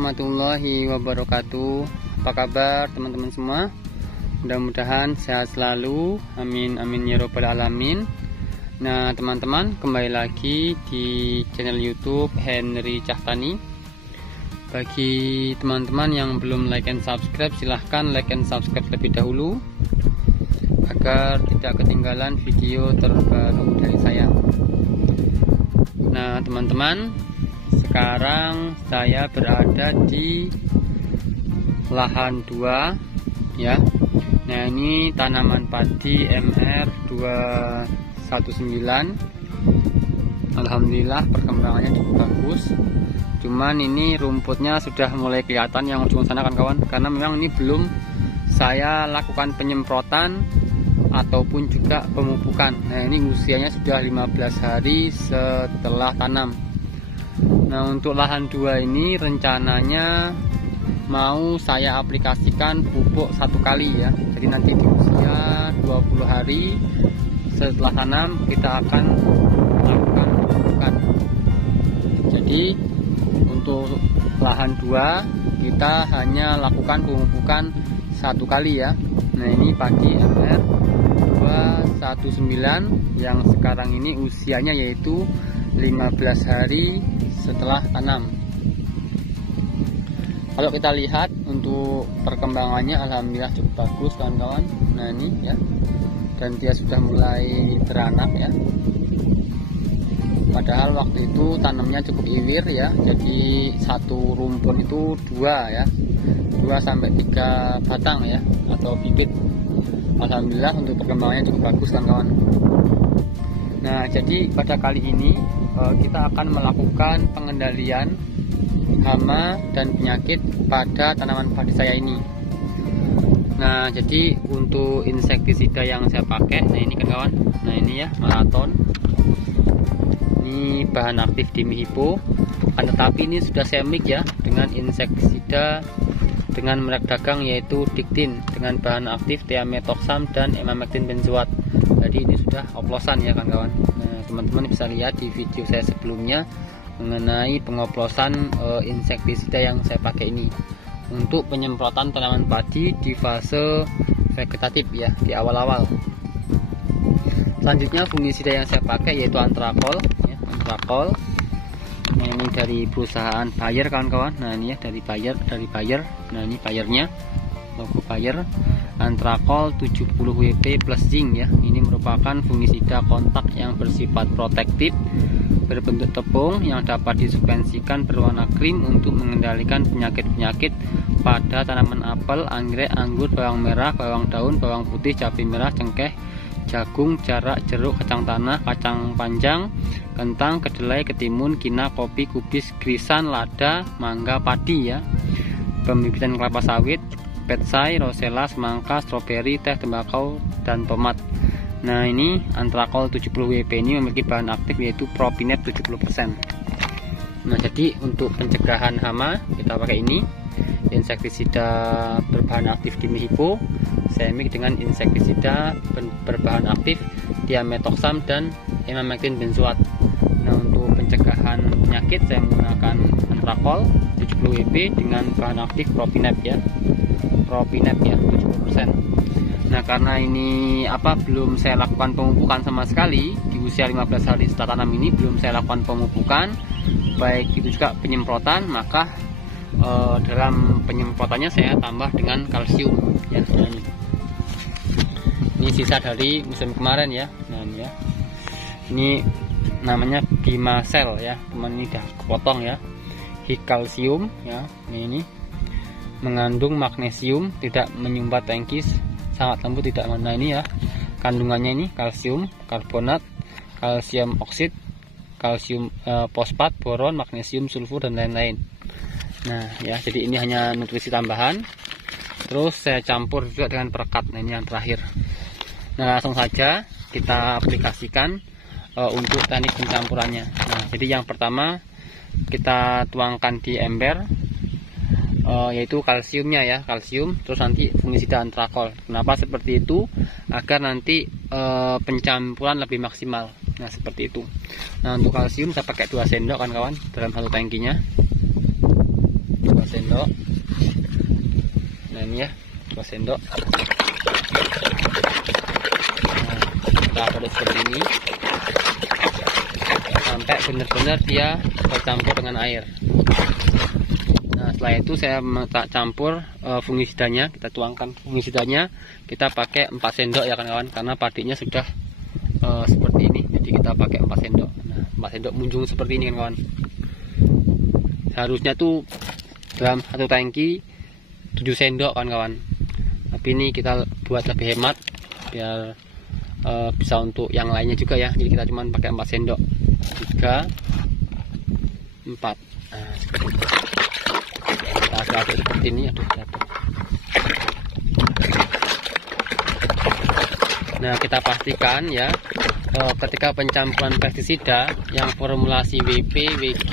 warahmatullahi wabarakatuh. Apa kabar teman-teman semua? Mudah-mudahan sehat selalu. Amin amin ya robbal alamin. Nah teman-teman, kembali lagi di channel YouTube Henry Cahtani. Bagi teman-teman yang belum like and subscribe, silahkan like and subscribe terlebih dahulu agar tidak ketinggalan video terbaru dari saya. Nah teman-teman, sekarang saya berada di lahan 2 ya. Nah ini tanaman padi MR219. Alhamdulillah perkembangannya cukup bagus. Cuman ini rumputnya sudah mulai kelihatan yang ujung sana kan kawan, karena memang ini belum saya lakukan penyemprotan ataupun juga pemupukan. Nah ini usianya sudah 15 hari setelah tanam. Nah untuk lahan 2 ini rencananya mau saya aplikasikan pupuk 1 kali ya. Jadi nanti di usia 20 hari setelah tanam kita akan lakukan pemupukan. Jadi untuk lahan 2 kita hanya lakukan pemupukan 1 kali ya. Nah ini padi MR219 yang sekarang ini usianya yaitu 15 hari setelah tanam. Kalau kita lihat untuk perkembangannya alhamdulillah cukup bagus kawan-kawan. Nah ini ya, dan dia sudah mulai beranak ya. Padahal waktu itu tanamnya cukup iwir ya, jadi satu rumpun itu 2 ya, 2 sampai 3 batang ya atau bibit. Alhamdulillah untuk perkembangannya cukup bagus kawan-kawan. Nah jadi pada kali ini kita akan melakukan pengendalian hama dan penyakit pada tanaman padi saya ini. Nah jadi untuk insektisida yang saya pakai, nah ini kan kawan, nah ini ya Marathon. Ini bahan aktif Dimihipo, tetapi ini sudah saya mix ya dengan insektisida dengan merek dagang yaitu Diktin dengan bahan aktif Thiamethoxam dan Emamectin benzoat. Jadi ini sudah oplosan ya kawan-kawan. Nah teman-teman bisa lihat di video saya sebelumnya mengenai pengoplosan insektisida yang saya pakai ini untuk penyemprotan tanaman padi di fase vegetatif ya, di awal-awal. Selanjutnya fungisida yang saya pakai yaitu Antrakol ya, Antrakol. Nah, ini dari perusahaan Bayer kawan-kawan. Nah ini ya dari Bayer. Nah ini Bayernya, logo Bayer. Antrakol 70 WP plus zinc ya. Ini merupakan fungisida kontak yang bersifat protektif, berbentuk tepung yang dapat disubstansikan berwarna krim untuk mengendalikan penyakit-penyakit pada tanaman apel, anggrek, anggur, bawang merah, bawang daun, bawang putih, cabai merah, cengkeh, jagung, jarak, jeruk, kacang tanah, kacang panjang, kentang, kedelai, ketimun, kina, kopi, kubis, krisan, lada, mangga, padi ya. Pembibitan kelapa sawit, petsai, rosella, semangka, stroberi, teh, tembakau, dan tomat. Nah ini Antrakol 70 WP ini memiliki bahan aktif yaitu Propinep 70%. Nah jadi untuk pencegahan hama kita pakai ini insektisida berbahan aktif Dimihipo, saya mix dengan insektisida berbahan aktif Thiamethoxam dan Emamectin benzoat. Nah untuk pencegahan penyakit saya menggunakan Antrakol 70 WP dengan bahan aktif Propinep ya, 70%. Nah karena ini belum saya lakukan pemupukan sama sekali di usia 15 hari setelah tanam ini, belum saya lakukan pemupukan baik itu juga penyemprotan, maka dalam penyemprotannya saya tambah dengan kalsium ya. Ini sisa dari musim kemarin ya. Nah ini ya, ini namanya Bimasel ya teman, ini udah kepotong ya. Hikalsium ya, ini mengandung magnesium, tidak menyumbat tangkis, sangat lembut, tidak mana. Ini ya kandungannya, ini kalsium karbonat, kalsium oksid, kalsium fosfat, boron, magnesium, sulfur dan lain-lain. Nah ya, jadi ini hanya nutrisi tambahan. Terus saya campur juga dengan perekat. Nah ini yang terakhir. Nah langsung saja kita aplikasikan untuk teknik pencampurannya. Nah jadi yang pertama kita tuangkan di ember yaitu kalsiumnya ya, kalsium, terus nanti fungisida Antrakol. Kenapa seperti itu? Agar nanti pencampuran lebih maksimal. Nah seperti itu. Nah untuk kalsium saya pakai 2 sendok kan kawan dalam satu tangkinya, 2 sendok. Nah ini ya 2 sendok. Nah, kita aduk seperti ini sampai benar-benar dia bercampur dengan air. Nah setelah itu saya campur fungisidanya, kita tuangkan fungisidanya, kita pakai 4 sendok ya kawan-kawan, karena padinya sudah seperti ini, jadi kita pakai 4 sendok. Nah 4 sendok munjung seperti ini kawan-kawan. Harusnya tuh dalam 1 tangki 7 sendok kawan-kawan, tapi ini kita buat lebih hemat biar bisa untuk yang lainnya juga ya, jadi kita cuma pakai 4 sendok, 3 4. Nah seperti ini. Kita aduk seperti ini, aduh jatuh. Nah kita pastikan ya, ketika pencampuran pestisida yang formulasi WP, WG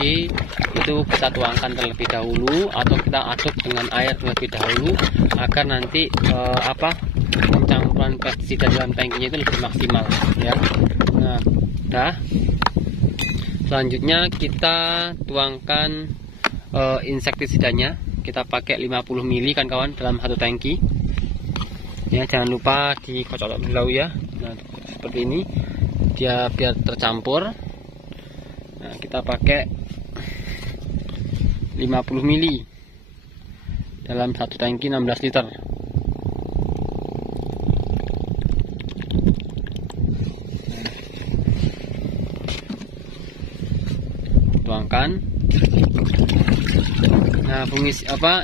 itu kita tuangkan terlebih dahulu atau kita aduk dengan air terlebih dahulu agar nanti pencampuran pestisida dalam tangkinya itu lebih maksimal ya. Nah udah, selanjutnya kita tuangkan insektisidanya, kita pakai 50 ml kan kawan dalam 1 tangki ya. Jangan lupa dikocok dulu ya. Nah seperti ini dia biar tercampur. Nah kita pakai 50 ml dalam 1 tangki 16 liter. Tuangkan. Nah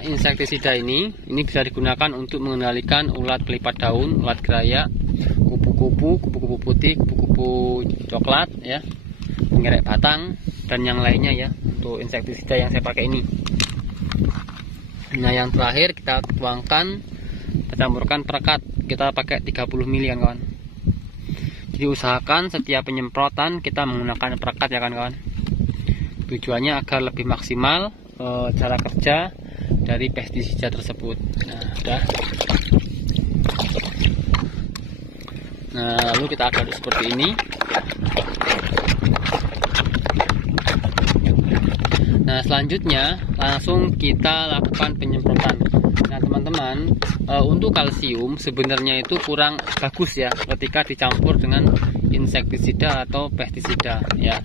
insektisida ini bisa digunakan untuk mengendalikan ulat pelipat daun, ulat gerayak, kupu-kupu putih, kupu-kupu coklat ya, pengerek batang dan yang lainnya ya, untuk insektisida yang saya pakai ini. Nah yang terakhir kita tuangkan, kita campurkan perekat, kita pakai 30 ml kan kawan. Jadi usahakan setiap penyemprotan kita menggunakan perekat ya kan kawan. Tujuannya agar lebih maksimal cara kerja dari pestisida tersebut. Nah udah. Nah lalu kita aduk seperti ini. Nah selanjutnya langsung kita lakukan penyemprotan. Nah teman-teman, untuk kalsium sebenarnya itu kurang bagus ya ketika dicampur dengan insektisida atau pestisida ya,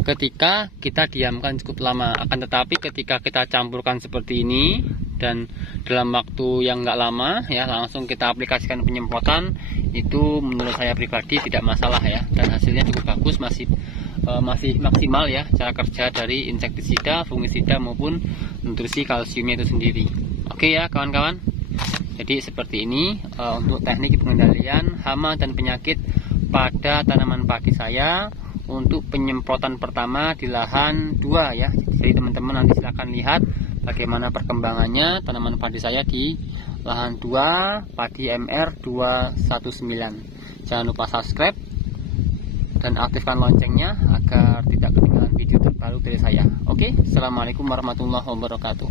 ketika kita diamkan cukup lama. Akan tetapi ketika kita campurkan seperti ini dan dalam waktu yang nggak lama ya, langsung kita aplikasikan penyemprotan, itu menurut saya pribadi tidak masalah ya, dan hasilnya cukup bagus, masih maksimal ya cara kerja dari insektisida, fungisida maupun nutrisi kalsiumnya itu sendiri. Oke ya kawan-kawan, jadi seperti ini untuk teknik pengendalian hama dan penyakit pada tanaman padi saya untuk penyemprotan pertama di lahan 2 ya. Jadi teman-teman nanti silahkan lihat bagaimana perkembangannya tanaman padi saya di lahan 2 padi MR 219. Jangan lupa subscribe dan aktifkan loncengnya agar tidak ketinggalan video terbaru dari saya. Oke, assalamualaikum warahmatullahi wabarakatuh.